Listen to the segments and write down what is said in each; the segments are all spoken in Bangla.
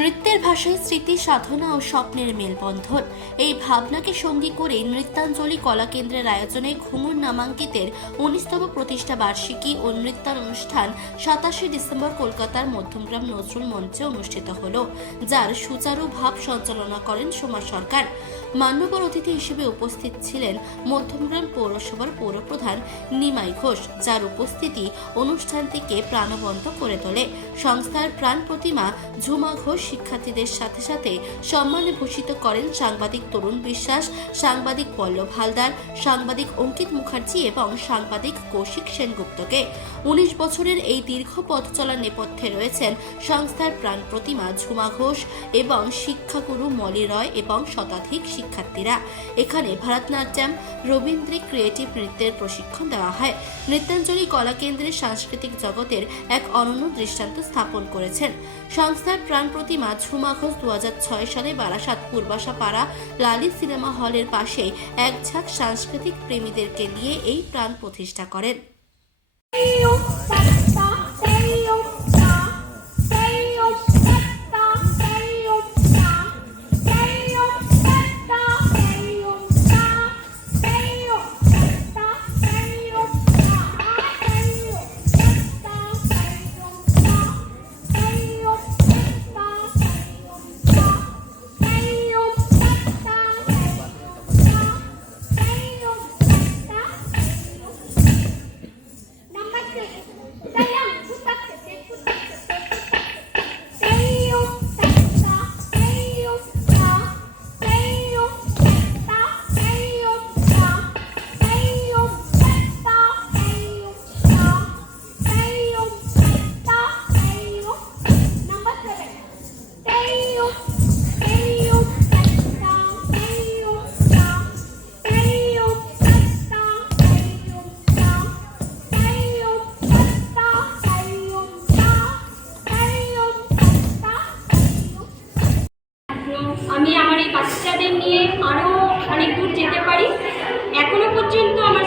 নৃত্যের ভাষায় স্মৃতি, সাধনা ও স্বপ্নের মেলবন্ধন, এই ভাবনাকে সঙ্গী করে নৃত্যাঞ্জলি কলাকেন্দ্রের আয়োজনে ঘুঙুর নামাঙ্কিতের 19তম প্রতিষ্ঠা বার্ষিকী ও নৃত্যানুষ্ঠান 27 ডিসেম্বর কলকাতার মধ্যমগ্রাম নজরুল মঞ্চে অনুষ্ঠিত হল, যার সুচারু ভাব সঞ্চালনা করেন সোমা সরকার। মান্যবর অতিথি হিসেবে উপস্থিত ছিলেন মধ্যমগ্রাম পৌরসভার পৌরপ্রধান নিমাই ঘোষ, যার উপস্থিতি অনুষ্ঠানটিকে প্রাণবন্ত করে তোলে। সংস্থার প্রাণ প্রতিমা ঝুমা ঘোষ শিক্ষার্থীদের সাথে সাথে সম্মানে ভূষিত করেন সাংবাদিক তরুণ বিশ্বাস, সাংবাদিক পল্লব হালদার, সাংবাদিক অঙ্কিত মুখার্জি এবং সাংবাদিক কৌশিক সেনগুপ্তকে। 19 বছরের এই দীর্ঘ পথ চলার নেপথ্যে রয়েছেন সংস্থার প্রাণ প্রতিমা ঝুমা ঘোষ এবং শিক্ষাগুরু মলি রয় এবং শতাধিক শিক্ষার্থীরা। এখানে ভারতনাট্যম, রবীন্দ্রিক ক্রিয়েটিভ নৃত্যের প্রশিক্ষণ দেওয়া হয়। নৃত্যাঞ্জলি কলাকেন্দ্রের সাংস্কৃতিক জগতের এক অনন্য দৃষ্টান্ত স্থাপন করেছেন। সংস্থার প্রাণ প্রতিমা ঝুমা ঘোষ 2006 সালে বারাসাত পূর্বাশা পাড়া লালি সিনেমা হলের পাশে এক ঝাঁক সাংস্কৃতিক প্রেমীদেরকে নিয়ে এই প্রাণ প্রতিষ্ঠা করেন। আমি আমার এই বাচ্চাদের নিয়ে আরও অনেক দূর যেতে পারি। এখনো পর্যন্ত আমার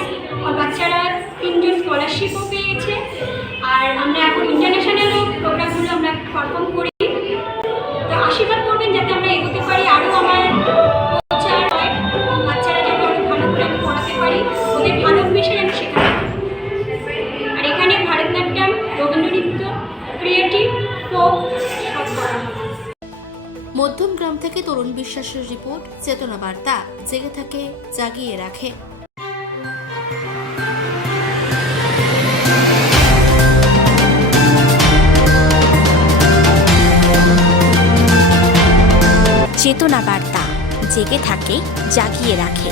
বাচ্চারা 3জন স্কলারশিপও পেয়েছে, আর আমরা এখন ইন্টারন্যাশনালও প্রোগ্রামগুলো আমরা পারফর্ম করি। তো আশীর্বাদ করবেন যাতে আমরা এগোতে পারি, আরও আমার প্রচার হয়, বাচ্চারা যাতে আরও ভালো করে আমি পড়াতে পারি, ওদের ভালো বিষয় আমি শেখাতে পারি। আর এখানে ভারতনাট্যম, রবীন্দ্রনৃত্য, ক্রিয়েটিভ, ফোক সব করা হয়। মধ্যমগ্রাম থেকে তরুণ বিশ্বাসের রিপোর্ট, চেতনা বার্তা, জেগে থাকে, জাগিয়ে রাখে। চেতনা বার্তা, জেগে থাকে, জাগিয়ে রাখে।